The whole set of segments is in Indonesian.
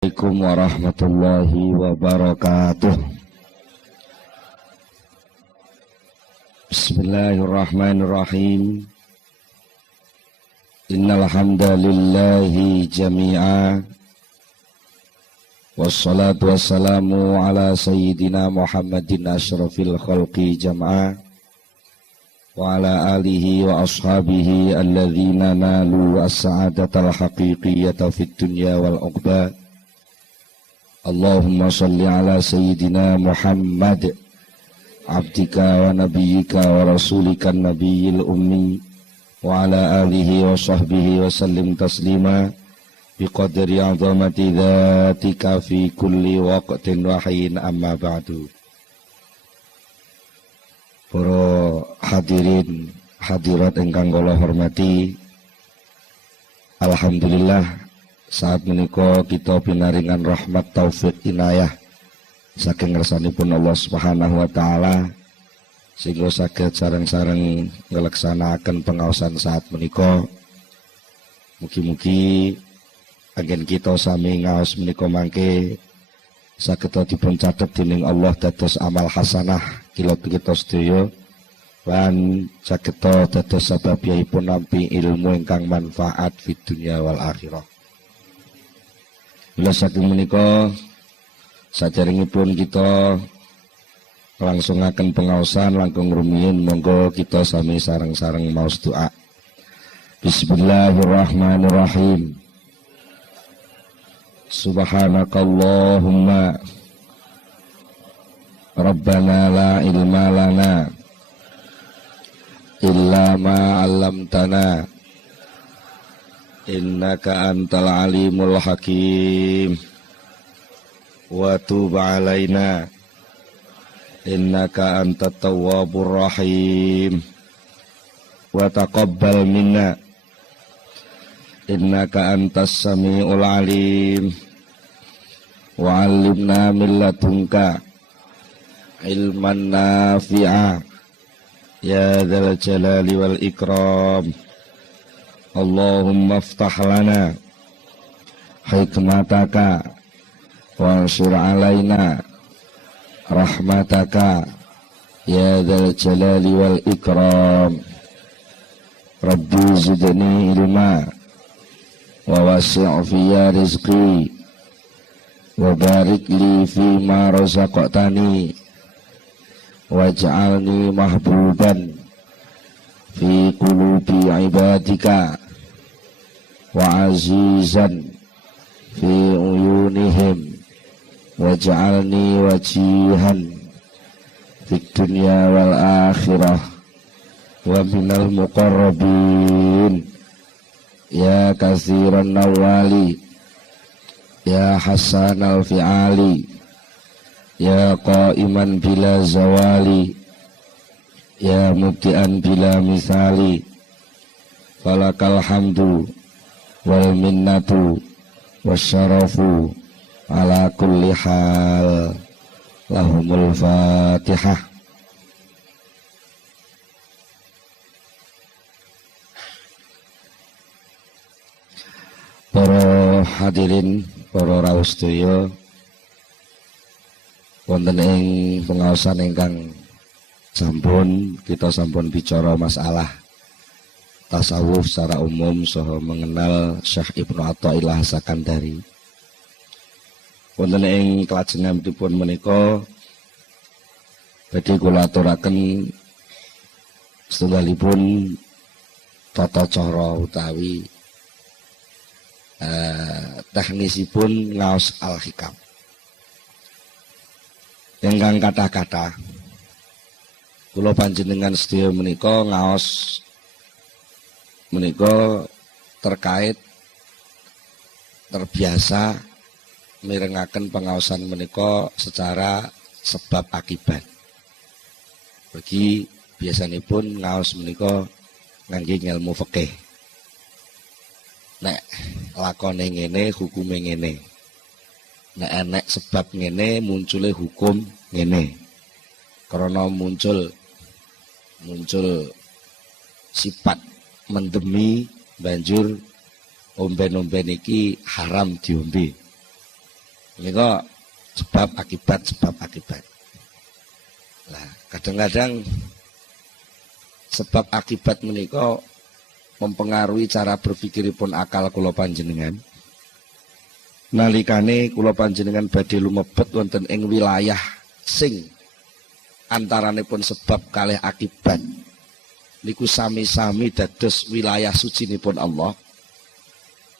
Assalamualaikum warahmatullahi wabarakatuh. Bismillahirrahmanirrahim. Innal hamdalillahi jami'a. Wassalatu wassalamu ala sayyidina Muhammadin asyrafil khalqi jam'a. Wa ala alihi wa ashabihi alladhina nalu as-sa'adatal haqiqiyyata fid dunya wal uqba. Allahumma salli ala sayyidina Muhammad abdika wa nabiyyika wa rasulika nabiyil ummi wa ala alihi wa sahbihi wa sallim taslima biqadri azamati dhatika fi kulli waqtin wa hin amma ba'du. Para hadirin hadirat ingkang kula hormati, alhamdulillah saat menika kita pinaringan rahmat taufik inayah saking ngersanipun Allah Subhanahu wa taala sehingga saged sareng-sareng ngelaksanakaken pengaosan saat menika. Mugi-mugi anggen kita sami ngaos menika mangke saged dipun catet dening Allah dados amal hasanah kita sedaya lan saged dados sababipun nampi ilmu ingkang manfaat fid dunya wal akhirah. Bila saking menika saderengipun kita langsungaken pengaosan langkung rumiyin, monggo kita sami sareng-sareng maos doa. Bismillahirrahmanirrahim. Subhanakallahumma Rabbana la ilma lana illa ma 'allamtana innaka antal alimul hakim wa tub alaina innaka antat tawwabur rahim wa taqabbal minna innaka antas samiul alim wa 'allimna min ladunka ilman nafi'a ya dzal jalali wal ikram. Allahumma aftah lana hikmataka wa ansur alaina rahmataka ya dzal jalali wal ikram. Rabbi zidni ilma wa wasi' fi rizqi wa barik li fi ma razaqtani waj'alni mahbuban fi qulubi ibadika wa azizan fi uyunihim waj'alni wajihan fid dunya wal akhirah wa minal muqarrabin ya katsiran nawali ya hasanal fi'ali ya qaiman bila zawali ya mubti'an bila misali falakal hamdu wal minnatu wasyarafu ala kulli hal. Lahumul fatihah. Para hadirin, para rawuh sedaya, wonten ing pengaosan ingkang kita sampun bicara masalah tasawuf secara umum saha mengenal Syekh Ibnu Athaillah Sakandari. Wonten ing kelajenganipun menika badhe kula aturaken setunggalipun tata cara utawi teknisipun ngaos Al-Hikam. Ingkang kathah-kathah kula panjenengan sedaya menika ngaos menika terkait terbiasa mirengaken pengaosan menika secara sebab akibat. Bagi biasanipun ngaos menika ngangge ilmu fikih. Nek lakone ngene hukume ngene. Nek enek sebab ngene muncule hukum ngene. Karena muncul sifat mendemi banjur omben-omben iki haram diombe. Menika sebab akibat. Lah, kadang-kadang sebab akibat menika mempengaruhi cara berpikiripun akal kula panjenengan. Nalikane kula panjenengan badhe lumebet wonten ing wilayah sing antaranipun sebab kalih akibat niku sami-sami dados wilayah sucinipun Allah.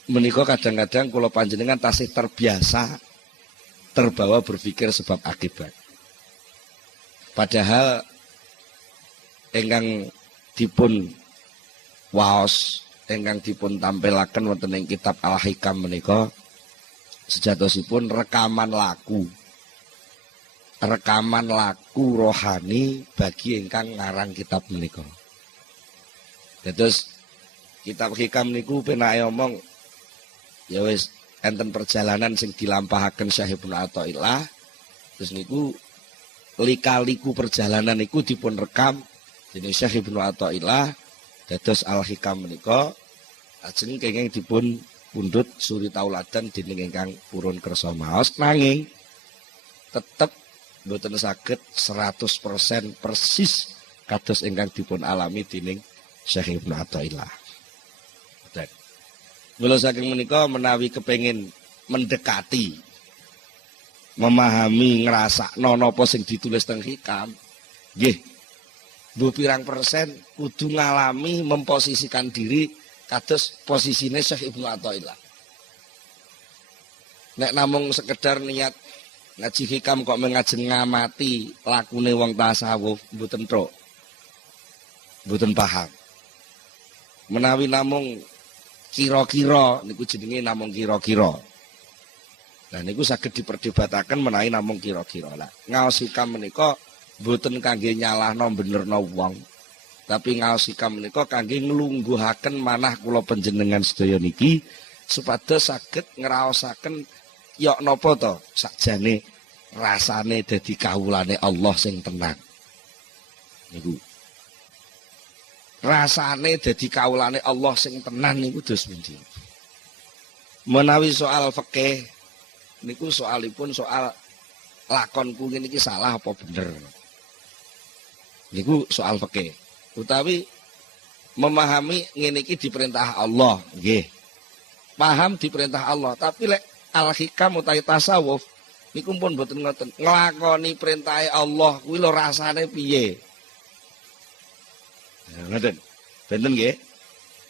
Menika kadang-kadang kula panjenengan tasih terbiasa terbawa berpikir sebab akibat. Padahal ingkang dipun waos, ingkang dipun tampilaken wonten ing kitab Al-Hikam menika sejatosipun rekaman laku rohani bagi ingkang ngarang kitab menika. Terus kitab Hikam niku penake omong ya wis enten perjalanan sing dilampahaken Syekh Ibnu Athaillah. Terus niku lika-liku perjalanan niku dipun rekam dening Syekh Ibnu Athaillah dados Al-Hikam menika ajeng kenging dipun pundhut suri tauladan dening ingkang purun kersa maos, nanging tetep mboten saged 100% persis kados ingkang dipun alami dening Syekh Ibnu Athaillah. Mula saking menika menawi kepengin mendekati, memahami, ngrasakno napa sing ditulis teng Hikam, nggih mbuh pirang persen kudu ngalami memposisikan diri kados posisine Syekh Ibnu Athaillah. Nek namung sekedar niat ngaji Hikam kok mengajeng ngamati lakune wong tasawuf mboten truk. Mboten paham. Menawi namung kira-kira niku jenenge namung kira-kira. Nah niku saged diperdebataken menawi namung kira-kira. Lah ngaos Hikam menika mboten kangge nyalahno benerno wong. Tapi ngaos Hikam menika kangge nglungguhaken manah kula panjenengan sedaya niki supados saged ngraosaken ya napa to sakjane rasane dadi kawulane Allah sing tenang. Niku rasane dadi kawulane Allah sing tenan niku dos pundi. Menawi soal fikih niku soalipun soal lakonku ngene iki salah apa bener. Niku soal fikih. Utawi memahami ngene iki diperintah Allah, nggih. Paham diperintah Allah, tapi lek Al-Hikam utawi tasawuf niku pun mboten ngoten. Nglakoni perintahe Allah kuwi lho rasane piye? Ngoten. Benten nggih.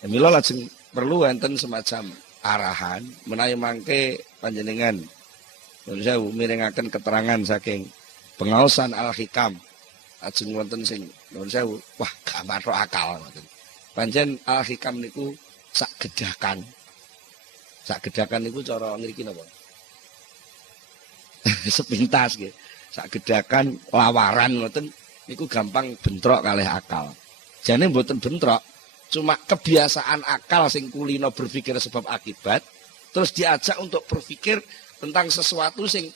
Mila lajeng perlu enten semacam arahan menawi mangke panjenengan nuwun sewu mirengaken keterangan saking pengaosan Al-Hikam. Ajeng wonten sing nuwun sewu, wah gak mathuk akal ngoten. Pancen Al-Hikam niku sak gedakan. Sak gedakan niku cara ngriki napa? Sepintas nggih. Sak gedakan lawaran ngoten niku gampang bentrok kalih akal. Jane mboten bentrok, cuma kebiasaan akal sing kulino berpikir sebab akibat, terus diajak untuk berpikir tentang sesuatu sing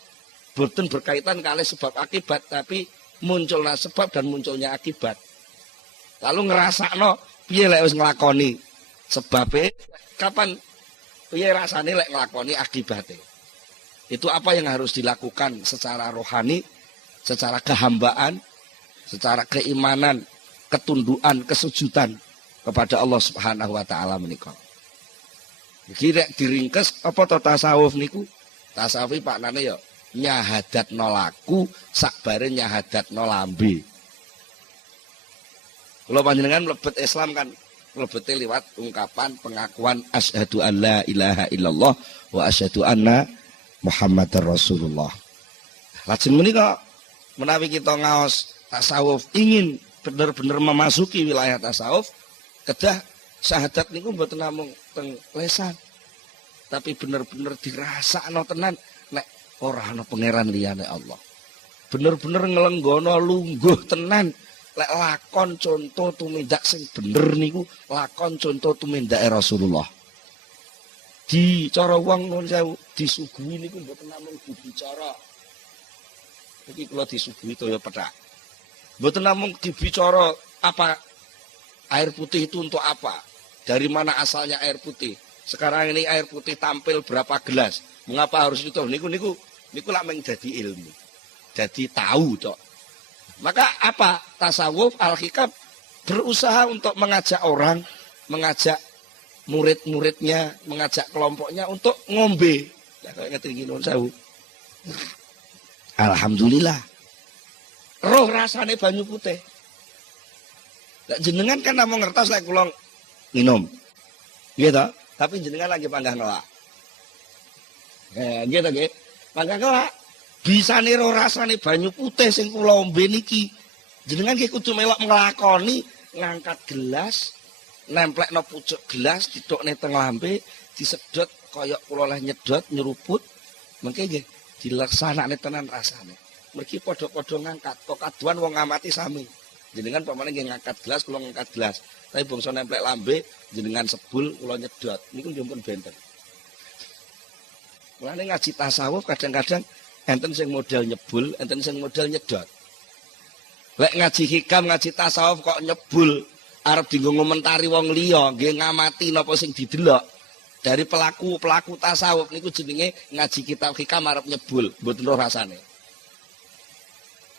mboten berkaitan kalih sebab akibat, tapi munculnya sebab dan munculnya akibat. Lalu ngrasakno piye lek wis nglakoni sebabe, kapan piye rasane lek nglakoni akibate. Itu apa yang harus dilakukan secara rohani, secara kehambaan, secara keimanan, ketundukan, kesujudan kepada Allah Subhanahu wa taala menika. Iki rek diringkes apa to tasawuf niku? Tasawuf paknane ya nyahadatno laku sakbare nyahadatno lambe. Kula panjenengan mlebet Islam kan mlebete liwat ungkapan pengakuan asyhadu alla ilaha illallah wa asyhadu anna Muhammadar Rasulullah. Lajeng menika menawi kita ngaos tasawuf ingin benar-benar memasuki wilayah tasawuf, kedah syahadat niku mboten namung teng lesan, tapi benar-benar dirasakno tenan nek ora ana pangeran liyane Allah. Bener-bener nglenggono lungguh tenan lek lakon contoh tumindak sing bener niku lakon contoh tumindake Rasulullah. Di cara wong nuwun sewu disuguhi niku mboten namung dibicara. Iki kula disuguhi toya pethak. Mboten namung dibicara apa air putih itu untuk apa, dari mana asalnya air putih. Sekarang ini air putih tampil berapa gelas, mengapa harus itu. Niku niku lak mung dadi ilmu. Jadi tahu tok. Maka apa? Tasawuf al-hikam berusaha untuk mengajak orang, mengajak murid-muridnya, mengajak kelompoknya untuk ngombe. Ya kayak ngerti nuwun sewu. Alhamdulillah. Roh rasane banyu putih. Lah jenengan kan namung ngertos lek kula minum. Nggih to? Tapi jenengan lagi panggah nolak. Nggih to nggih. Panggah nolak. Bisane roh rasane banyu putih sing kula ombe niki. Jenengan ki kudu melok nglakoni ngangkat gelas, nemplekno pucuk gelas, didokne teng lambe, disedot kaya kula leh nyedot nyeruput. Mengke nggih dilaksanakne tenan rasane. Mergi padha-padha ngangkat, kok kaduan wong ngamati sami. Jenengan pamane nggih ngangkat gelas, kula ngangkat gelas. Tapi bangsa nemplek lambe, jenengan sebul, kula nyedot. Niku nggih pun benten. Mulane ngaji tasawuf kadang-kadang enten sing model nyebul, enten sing model nyedot. Lek ngaji hikam, ngaji tasawuf kok nyebul, arep dienggo ngomentari wong liya, nggih ngamati napa sing didelok. Dari pelaku tasawuf niku jenenge ngaji kitab hikam arep nyebul, mboten roh rasane.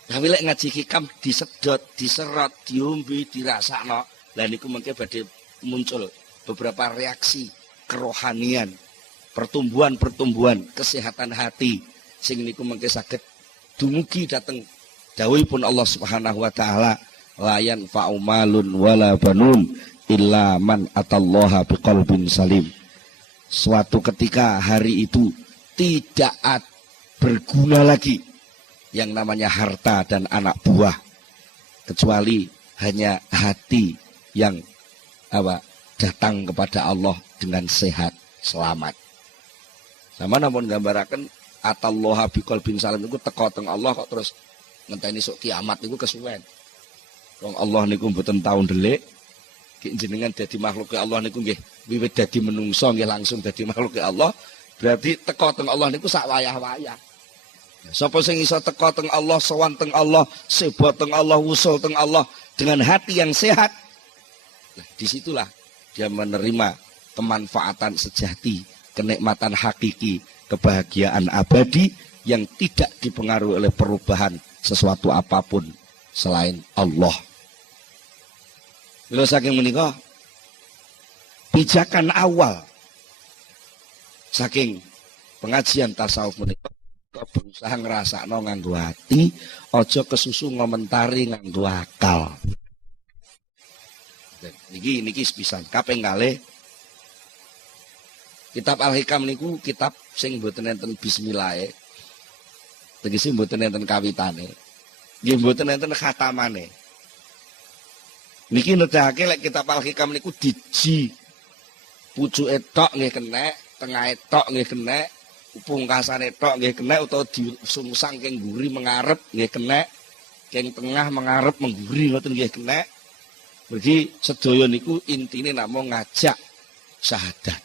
Tapi lek ngaji hikam disedot, diserot, diombe, dirasakno, lah niku mengke badhe muncul beberapa reaksi kerohanian, pertumbuhan kesehatan hati sing niku mengke saged dumugi dhateng dawuhipun Allah Subhanahu wa taala, la yanfa'u malun wala banun illa man atallaha biqalbin salim. Suatu ketika hari itu tidak berguna lagi yang namanya harta dan anak buah, kecuali hanya hati yang datang kepada Allah dengan sehat selamat. Sama namun gambaraken atallaha biqalbin salim niku teka teng Allah kok terus ngenteni sok kiamat niku kesuwen. Wong Allah niku mboten tau ndelik, jenengan dadi makhluk Allah niku nggih wiwit dadi menungso nggih langsung dadi makhluk Allah, berarti teka teng Allah niku sak wayah-wayah. Sapa sing iso teka teng Allah, sowan teng Allah, sebo teng Allah, usul teng Allah dengan hati yang sehat, nah, disitulah dia menerima kemanfaatan sejati, kenikmatan hakiki, kebahagiaan abadi yang tidak dipengaruhi oleh perubahan sesuatu apapun selain Allah. Lha saking menika pijakan awal saking pengajian tasawuf menika berusaha ngrasakno nganggo hati, aja kesusu ngomentari nganggo akal. Niki sepisan kaping kalih kitab Al-Hikam niku kitab sing mboten enten bismillah. Tegese mboten enten kawitane. Nggih mboten enten khatamane. Niki nedahake lek kitab Al-Hikam niku diji pucuke tok nggih kenek, tengahe tok nggih kenek, pungkasane tok nggih kenek utawa disungsang keng mburi mengarep nggih kenek, keng tengah mengarep mengguri ngoten nggih kenek. Mergi sedaya niku intine namung ngajak syahadat.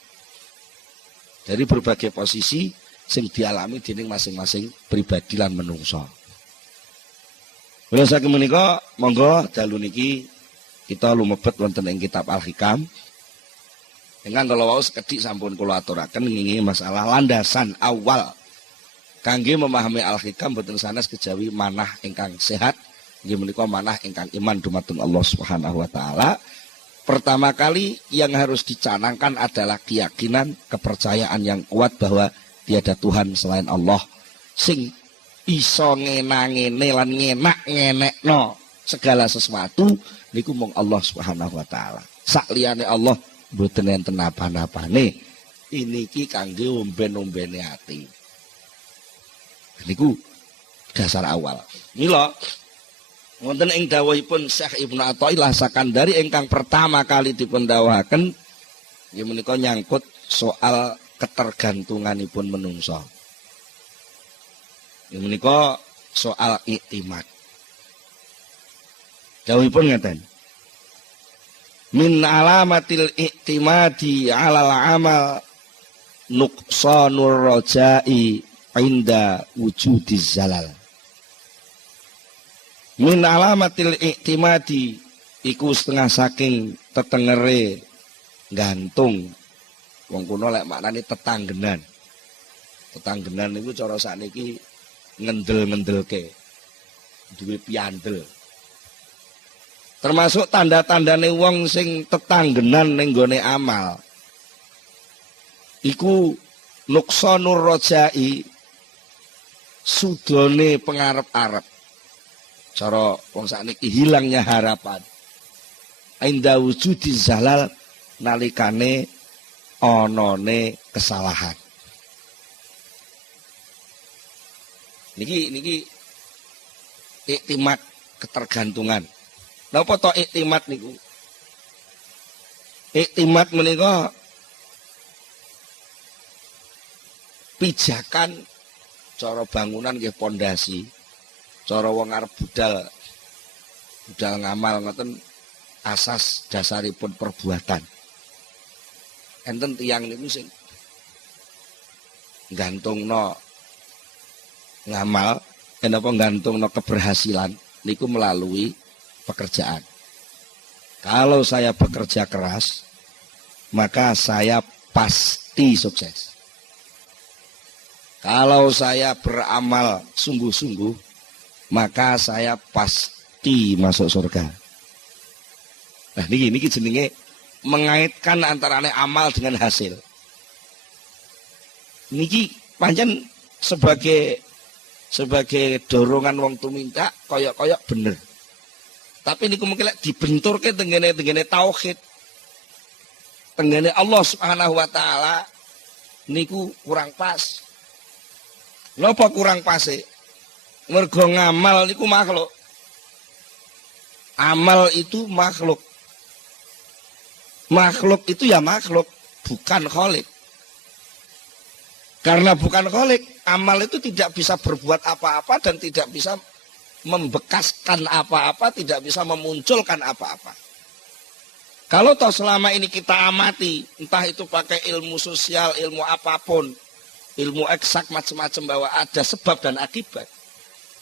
Dari berbagai posisi sing dialami dening masing-masing pribadi lan menungso. Mula saking menika monggo dalu niki kita lumebet wonten ing kitab Al-Hikam. Dengan kalau wau sekedhik sampun kula aturaken ngingi masalah landasan awal kangge memahami Al-Hikam boten sanes kejawi manah ingkang sehat, nggih menika manah ingkang iman dumateng Allah Subhanahu wa taala. Pertama kali yang harus dicanangkan adalah keyakinan, kepercayaan yang kuat bahwa tiada Tuhan selain Allah sing iso ngenangene lan ngenak-ngenekno segala sesuatu niku mung Allah Subhanahu wa taala. Sak liyane Allah mboten enten napa-napane. Iniki kangge omben-ombene ati. Niku dasar awal. Mila wonten ing dawuhipun Syekh Ibnu Athaillah Sakandari ingkang pertama kali dipun dawuhaken nggih menika nyangkut soal ketergantunganipun menungso. Nggih menika soal iktimad. Dawuhipun ngeten. Min alamatil iktimadi 'alal amal nuqsanur raja'i 'inda wujudiz zalal. Min alamatil iktimadi iku setengah saking tetengere gantung. Wong kuno lek maknane tetanggenan. Tetanggenan niku cara sakniki ngendel-ngendelke. Duwe piandel. Termasuk tanda-tandane wong sing tetanggenan ning gone amal. Iku nuqsanur rajai, sudone pengarep-arep. Cara wong sakniki hilangnya harapan. Inda wujudi zalal nalikane onone kesalahan. Niki iktimat ketergantungan. Napa to iktimat niku? Iktimat menika pijakan cara bangunan nggih pondasi. Cara wong arep budal ngamal ngoten asas dasaripun perbuatan. Enten tiyang niku sing gantungno ngamal, kenapa gantungno keberhasilan niku melalui pekerjaan. Kalau saya bekerja keras, maka saya pasti sukses. Kalau saya beramal sungguh-sungguh, maka saya pasti masuk surga. Nah, niki jenenge mengaitkan antara amal dengan hasil. Niki pancen sebagai dorongan wong tuminta koyok-koyok bener. Tapi niku mungkin dibenturke tengene tauhid. Tengene Allah Subhanahu wa taala niku kurang pas. Napa kurang pase? Mergo ngamal niku makhluk. Amal itu makhluk. Makhluk itu ya makhluk, bukan khalik. Karena bukan khalik, amal itu tidak bisa berbuat apa-apa dan tidak bisa membekaskan apa-apa, tidak bisa memunculkan apa-apa. Kalau toh selama ini kita amati, entah itu pakai ilmu sosial, ilmu apapun, ilmu eksak macam-macam bahwa ada sebab dan akibat.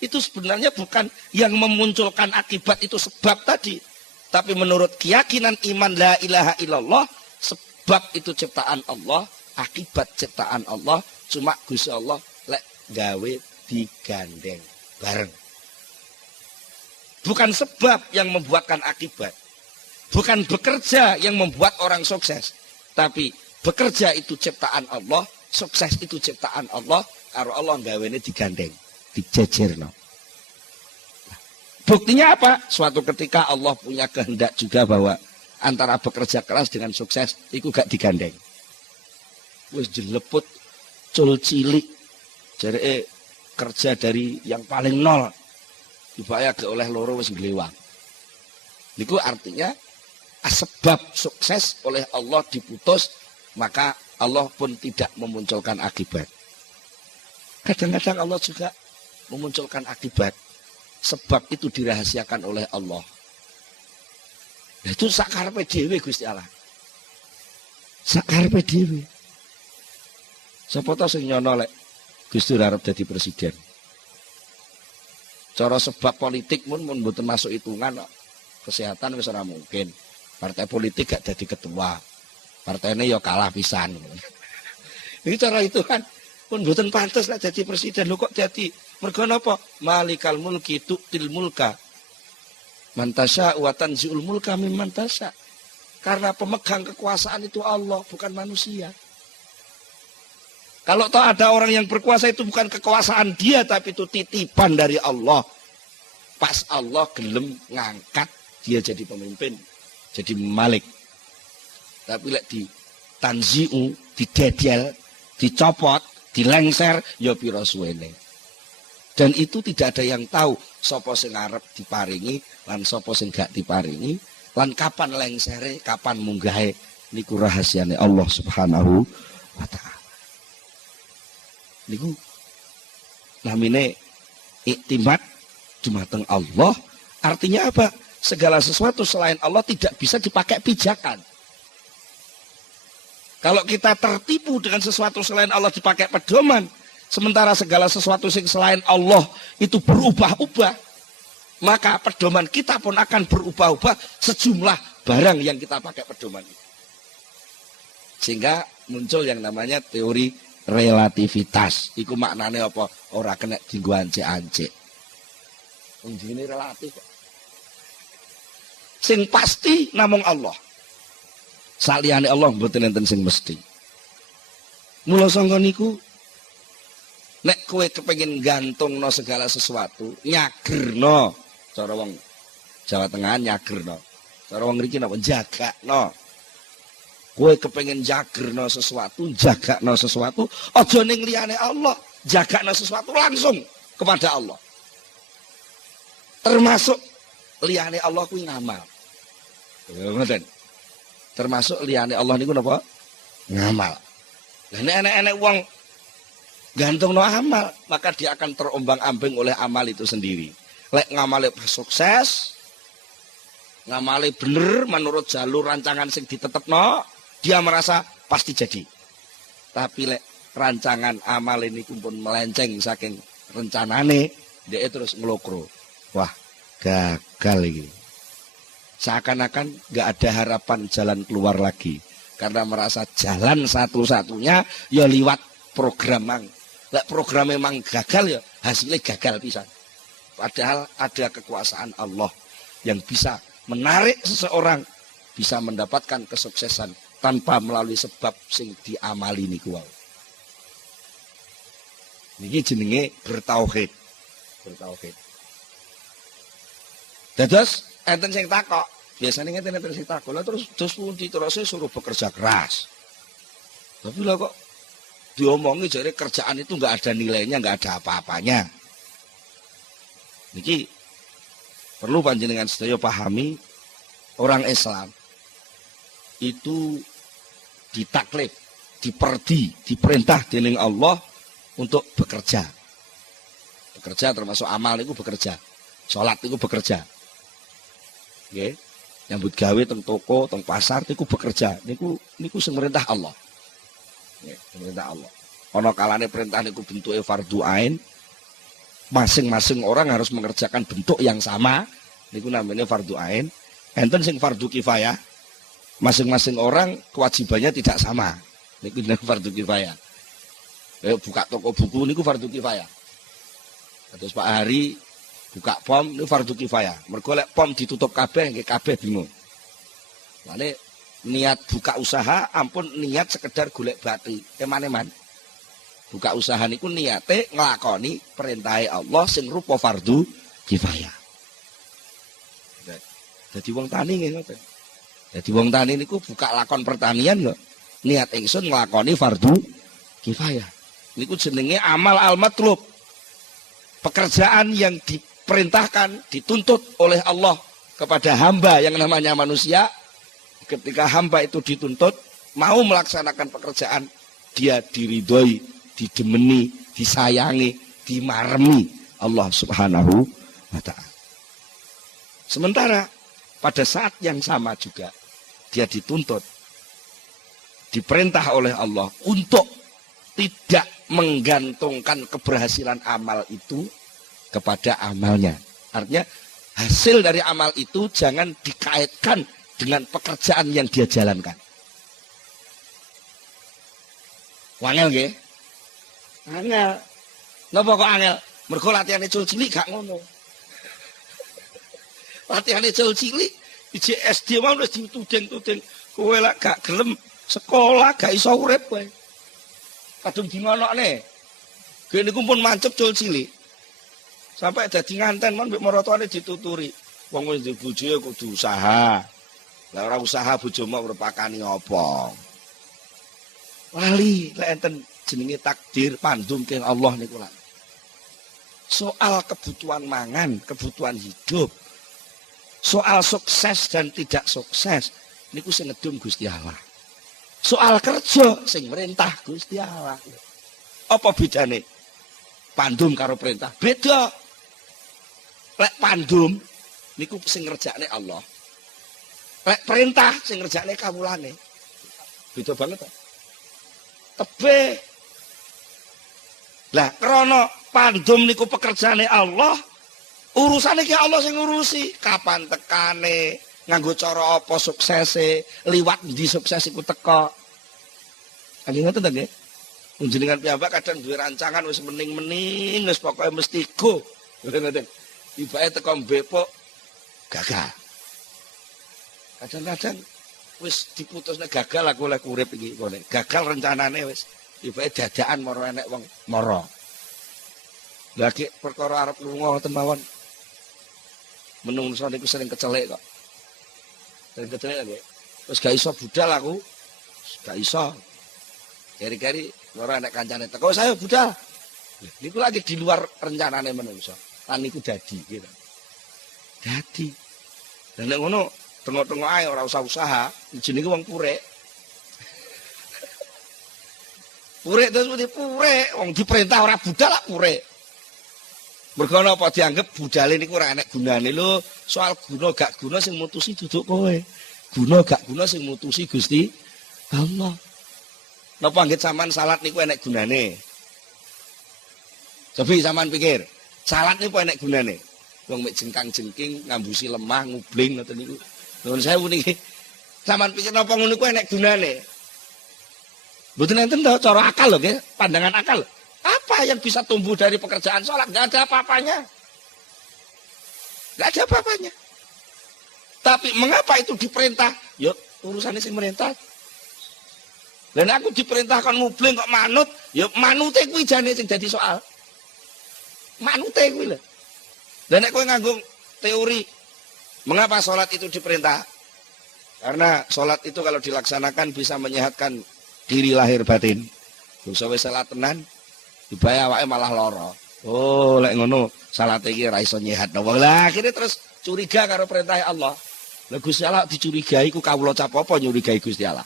Itu sebenarnya bukan yang memunculkan akibat itu sebab tadi. Tapi menurut keyakinan iman la ilaha illallah, sebab itu ciptaan Allah, akibat ciptaan Allah, cuma Gusti Allah lek gawe digandeng bareng. Bukan sebab yang membuatkan akibat. Bukan bekerja yang membuat orang sukses. Tapi bekerja itu ciptaan Allah, sukses itu ciptaan Allah, karo Allah gawene digandeng, dijejerno. Buktinya apa? Suatu ketika Allah punya kehendak juga bahwa antara bekerja keras dengan sukses itu gak digandeng. Wis jeleput cul cilik. Jadi kerja dari yang paling nol dibayar ke oleh loro wis nglewang. Niku artinya sebab sukses oleh Allah diputus, maka Allah pun tidak memunculkan akibat. Kadang-kadang Allah juga memunculkan akibat. Sebab itu dirahasiakan oleh Allah. Itu sakarepe dhewe Gusti Allah. Sakarepe dhewe. Sapa ta sing nyono lek Gusti arep dadi presiden. Cara sebab politik mun mboten masuk hitungan kok. Kesehatan wis ora mungkin. Partai politik gak jadi ketua. Partainya ya kalah pisan. Ini cara hitungan pun mboten pantes lek dadi presiden. Lho kok dadi mergo napa? Malikal mulki tu'til mulka man tasya wa tanzi'ul mulka mimman tasya. Karena pemegang kekuasaan itu Allah, bukan manusia. Kalau toh ada orang yang berkuasa itu bukan kekuasaan dia, tapi itu titipan dari Allah. Pas Allah gelem ngangkat dia jadi pemimpin, jadi malik. Tapi lek di tanzi'u, didedel, dicopot, dilengser, ya pira suwene. Dan itu tidak ada yang tahu sapa sing arep diparingi lan sapa sing gak diparingi lan kapan lengsere, kapan munggahe, niku rahasiane Allah Subhanahu wa taala. Niku namine iktimat dumateng Allah, artinya apa? Segala sesuatu selain Allah tidak bisa dipakai pijakan. Kalau kita tertipu dengan sesuatu selain Allah dipakai pedoman, sementara segala sesuatu selain Allah itu berubah-ubah, maka pedoman kita pun akan berubah-ubah sejumlah barang yang kita pakai pedoman itu. Sehingga muncul yang namanya teori relativitas. Iku maknane apa? Ora kena dienggo ancik-ancik. Wong dene relatif kok. Sing pasti namung Allah. Saliyane Allah mboten enten sing mesti. Mula sangka niku nek kowe kepengin gantungno segala sesuatu, nyagerno. Cara wong Jawa Tengah nyagerno. Cara wong mriki napa jagakno. Kowe kepengin jagerno sesuatu, jagakno sesuatu, aja ning liyane Allah, jagakno sesuatu langsung kepada Allah. Termasuk liyane Allah kuwi ngamal. Ngoten. Termasuk liyane Allah niku napa? Ngamal. Lah nek enek-enek wong gantungno amal, maka dia akan terombang-ambing oleh amal itu sendiri. Lek ngamale sukses, ngamale bener menurut jalur rancangan sing ditetepno, dia merasa pasti jadi. Tapi lek rancangan amal ini pun melenceng saking rencanane, dia terus ngelokro. Wah, gagal ini. Seakan-akan gak ada harapan jalan keluar lagi. Karena merasa jalan satu-satunya ya liwat program mang. Lek program memang gagal ya hasilnya gagal pisan. Padahal ada kekuasaan Allah yang bisa menarik seseorang bisa mendapatkan kesuksesan tanpa melalui sebab sing diamali niku wae. Niki jenenge bertauhid. Bertauhid. Dados enten sing takok, biasanya enten sing takok, lah terus pundi terus suruh bekerja keras. Tapi lah kok diomongi jadi kerjaan itu enggak ada nilainya, enggak ada apa-apanya. Niki perlu panjenengan sedaya pahami, orang Islam itu ditaklif, diperintah dening Allah untuk bekerja. Bekerja termasuk amal itu bekerja. Salat itu bekerja. Nggih. Nyambut gawe teng toko, teng pasar niku bekerja. Niku sing merintah Allah. Nggih, merintah Allah. Ana kalane perintah niku bentuke fardhu ain. Masing-masing orang harus mengerjakan bentuk yang sama. Niku namanya fardhu ain. Enten sing fardhu kifayah. Masing-masing orang kewajibannya tidak sama. Niku jenenge fardhu kifayah. Buka toko buku niku fardhu kifayah. Terus Pak Hari buka pom niku fardhu kifayah. Mergo lek pom ditutup kabeh nggih kabeh bingung. Mane niat buka usaha ampun niat sekedar golek bati. Eman-eman. Buka usaha niku niate nglakoni perintahe Allah sing rupa fardhu kifayah. Dadi wong tani nggih ngoten. Dadi wong tani niku buka lakon pertanian kok niat ingsun nglakoni fardhu kifayah. Niku jenenge amal al-matlub. Pekerjaan yang diperintahkan, dituntut oleh Allah kepada hamba yang namanya manusia. Ketika hamba itu dituntut mau melaksanakan pekerjaan, dia diridhoi, didemeni, disayangi, dimaremi Allah Subhanahu wa ta'ala. Sementara pada saat yang sama juga dia dituntut, diperintah oleh Allah untuk tidak menggantungkan keberhasilan amal itu kepada amalnya. Artinya hasil dari amal itu jangan dikaitkan dengan pekerjaan yang dia jalankan. Wangel nggih? Angel. Napa kok angel? Mergo latihane cul cilik gak ngono. Latihane cul cilik iji SD mau wis dituding-tuding. Kowe lek gak gelem sekolah gak iso urip kowe. Kadung dingonokne. Gene niku pun mancep cul cilik. Sampai dadi nganten mon mbek maratuane dituturi. Wong wis duwe bojo kudu usaha. Lah ora usaha bojomu merepakani apa? Lali lek enten jenenge takdir pandum keng Allah niku lak. Soal kebutuhan mangan, kebutuhan hidup. Soal sukses dan tidak sukses niku sing ngedum Gusti Allah. Soal kerja sing merintah Gusti Allah. Apa bedane? Pandum karo perintah. Beda. Lek pandum niku sing ngerjakne Allah. Lek perintah sing ngerjakne kawulane. Beda banget. Tebe. Lah krana pandum niku pekerjaane Allah, urusane ki Allah sing ngurusi. Kapan tekane, nganggo cara apa suksese, liwat ndi sukses iku teka. Nggih ngoten ta nggih? Njenengan piyambak kadang duwe rancangan wis mening-mening wis pokoke mesti go. Ngoten. Tibake teko mbepok gagal. Kadang-kadang wis diputusne gagal aku oleh urip iki kene. Gagal rencanane wis. Tibake dadakan moro enek wong mara. Lagi perkara arep lunga ngoten mawon. Menungso niku sering kecelek kok. Sering kecelek nggih. Terus gak iso budal aku. Gak iso. Keri-keri ora enek kancane teko saya budal. Niku lagi di luar rencanane menungso. Lan niku dadi gitu. Dadi. Lah nek ngono tengok-tengok ae ora usah usaha, jenenge wong purek. Purek terus mesti purek, wong diperintah ora budal lak purek. Mergo napa dianggep budale niku ora enek gunane lho, soal guna gak guna sing mutusi duduk kowe. Guna gak guna sing mutusi Gusti Allah. Napa anggit sampean salat niku enek gunane? Cobi sampean pikir, salat niku enek gunane? Wong mek jengkang-jengking, ngambusi lemah, ngubling ngoten niku. Nuwun sewu niki. Sampeyan pikir napa ngono kuwi enek gunane? Mboten enten to cara akal lho nggih, pandangan akal. Apa yang bisa tumbuh dari pekerjaan salat? Enggak ada apa-apanya. Enggak ada apa-apanya. Tapi mengapa itu diperintah? Yo urusannya sing merintah. Lan aku diperintahkan ngubling kok manut, ya manute kuwi jane sing dadi soal. Manute kuwi lho. Lah nek kowe nganggo teori mengapa sholat itu diperintah? Karena sholat itu kalau dilaksanakan bisa menyehatkan diri lahir batin. Dosa wis salat tenan, dibayar awake malah lara. Oh, lek ngono salat iki ora iso nyehatno wong. Lah akhirnya terus curiga karo perintah Allah. Lah Gusti Allah dicurigai ku kawula cap apa nyurigai Gusti Allah.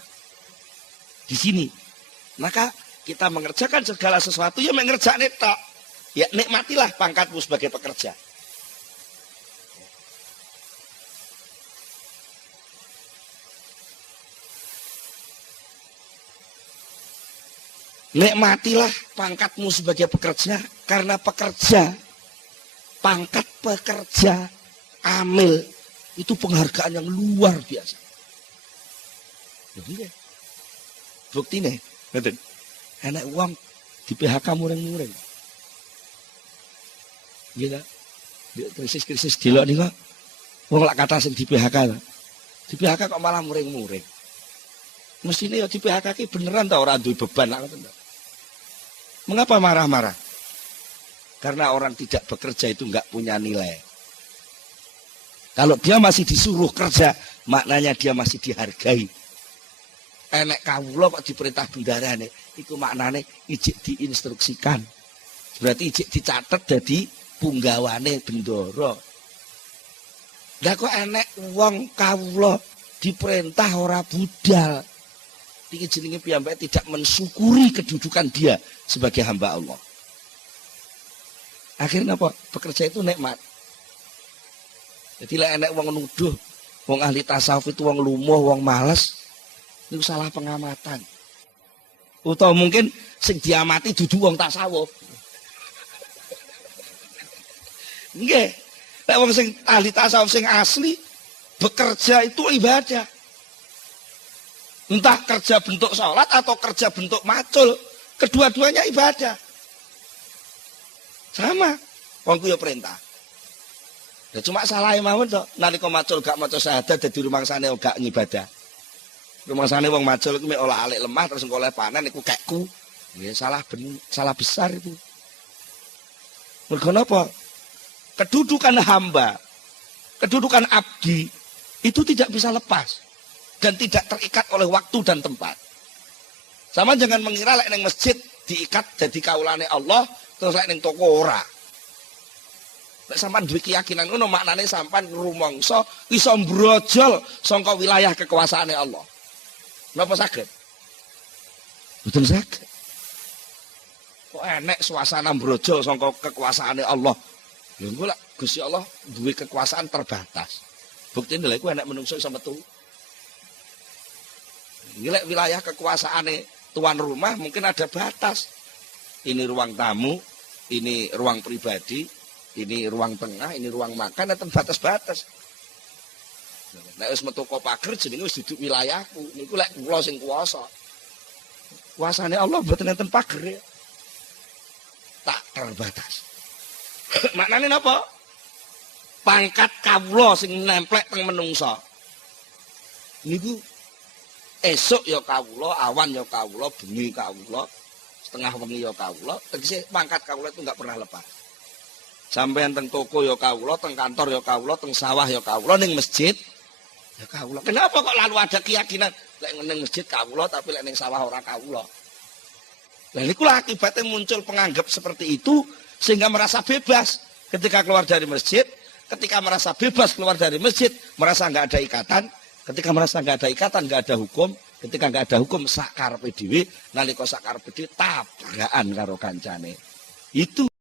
Di sini. Maka kita mengerjakan segala sesuatu ya mengerjakne tok. Ya nikmatilah pangkatmu sebagai pekerja. Nikmatilah pangkatmu sebagai pekerja, karena pekerja, pangkat pekerja, amil, itu penghargaan yang luar biasa. Jadi bukti nih, enak uang di PHK muring-muring. Gitu, krisis-krisis gila nih kok, uang lak kata sing di PHK, di PHK kok malah muring-muring. Mestinya ya di PHK ki beneran tau orang duwe beban lah. Mengapa marah-marah? Karena orang tidak bekerja itu enggak punya nilai. Kalau dia masih disuruh kerja, maknanya dia masih dihargai. Enek kawula kok diperintah bendarane, iku maknane ijik diinstruksikan. Berarti ijik dicatet dadi punggawane bendara. Lah kok enek wong kawula diperintah ora budal. Iki jenenge piyambak tidak mensyukuri kedudukan dia sebagai hamba Allah. Akhirnya apa? Bekerja itu nikmat. Jadi lah enek wong nuduh, wong ahli tasawuf itu wong lumuh, wong malas, itu salah pengamatan. Atau mungkin sing diamati dudu wong tasawuf. Nggih. Nek wong sing ahli tasawuf sing asli bekerja itu ibadah. Entah kerja bentuk sholat atau kerja bentuk macul, kedua-duanya ibadah. Sama, wong ku ya perintah. Ya cuma salah mawon to, nalika macul gak maca syahadat dadi rumangsane gak ngibadah. Rumangsane wong macul iku mek olah alik lemah terus engko oleh panen iku kekku. Ya salah besar itu. Mergo napa? Kedudukan hamba, kedudukan abdi itu tidak bisa lepas. Dan tidak terikat oleh waktu dan tempat. Sama jangan mengira lek neng masjid diikat jadi kaulane Allah, terus lek neng toko ora. Lek sampean duwe keyakinan ngono maknane sampean rumangsa iso mbrojol saka wilayah kekuasaane Allah. Napa saged? Betul saged. Kok enek suasana mbrojol saka kekuasaane Allah. Lha engko lek Gusti Allah duwe kekuasaan terbatas. Buktine lha iku enek menungso iso metu. Nilai wilayah kekuasaan tuan rumah mungkin ada batas. Ini ruang tamu, ini ruang pribadi, ini ruang tengah, ini ruang makan, ada batas-batas. Nek wis metu kok pager jenenge wis duduk wilayahku. Niku lek kula sing kuwasa. Kuasane Allah mboten enten pager. Tak terbatas. Maknane napa? Pangkat kawula sing nemplek teng menungsa. Niku esuk ya kawula, awan ya kawula, bengi kawula, setengah wengi ya kawula, tegese pangkat kawula itu enggak pernah lepas. Sampeyan teng toko ya kawula, teng kantor ya kawula, teng sawah ya kawula, ning masjid ya kawula. Kenapa kok lalu ada keyakinan lek ning masjid kawula tapi lek ning sawah ora kawula? Lah niku akibatnya muncul penganggap seperti itu sehingga merasa bebas ketika keluar dari masjid, ketika merasa bebas keluar dari masjid, merasa nggak ada ikatan, ketika merasa nggak ada ikatan, nggak ada hukum, ketika nggak ada hukum sak karepe dhewe, nalika sak karepe dhewe tabrakan karo kancane. Itu